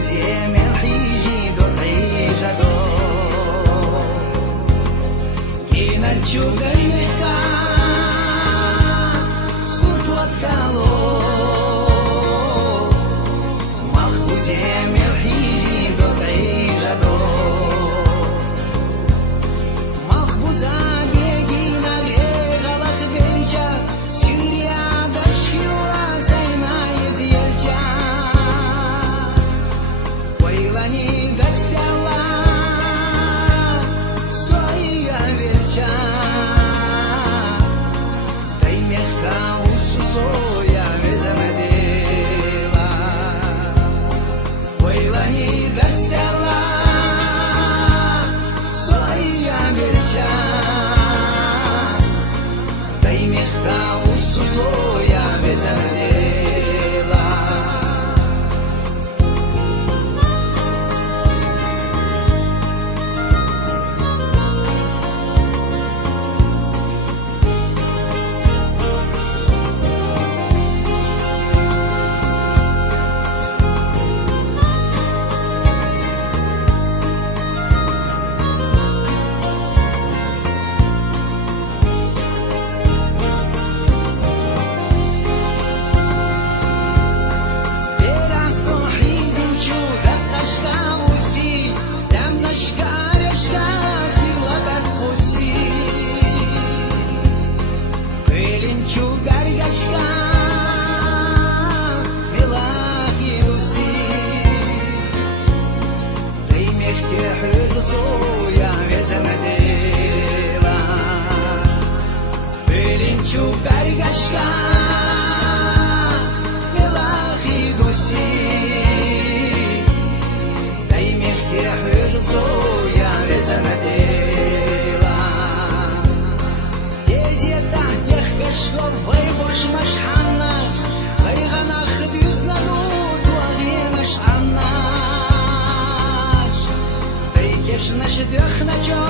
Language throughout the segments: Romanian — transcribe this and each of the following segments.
زي الحيجي دو عيجة دو ينا الجودة يختا صوت وكالو مخبو زي الحيجي دو عيجة دو مخبو زابيجي ناريغة لخ بيجا سوريا دشخيلا زينا يزيلجا ويلاني دكستيلا سويا вельча дай мехта усусоя везамедила ويلاني دكستيلا سويا вельча дай мехта усусоя везамедила Soya vezemedela Belinchu bergaşka Melahi dosi Daymeh kehir soya vezemedela Tezye tahteh kashkov Vaybosh mashhanna Kaygana khdyusna du Tuagina shanna Кешнаш дыхначо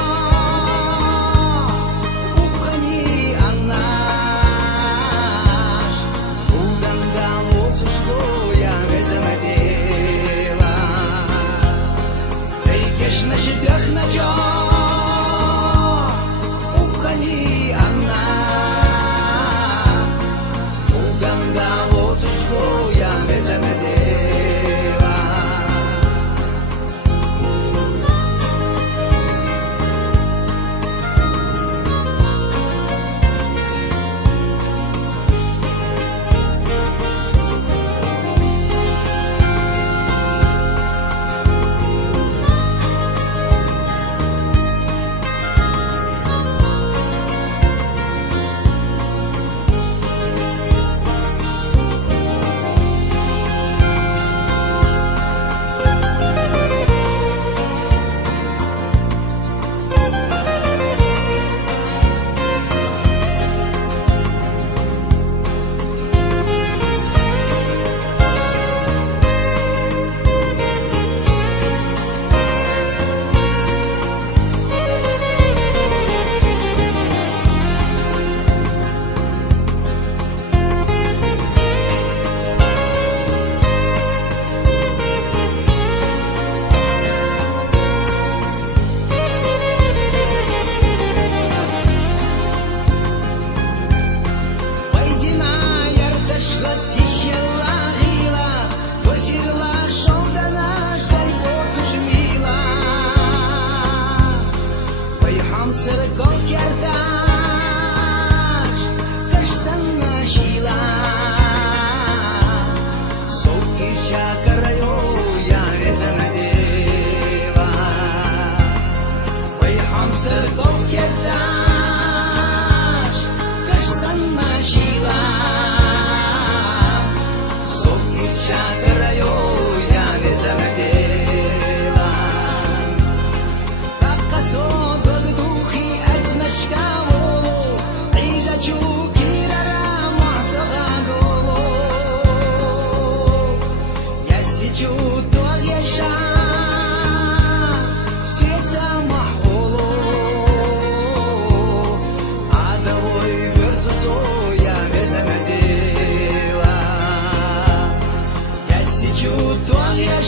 Упхани аннаш Уганда мозушко я веземедила Эй кешнаш дыхначо Упхани аннаш Уганда мозушко я веземедила Сырков керташ, кашсанна шила, Соки чакараю я веземедила. Вайхам сырков керташ, кашсанна шила, Соки чакараю я веземедила. Такасо Чудо я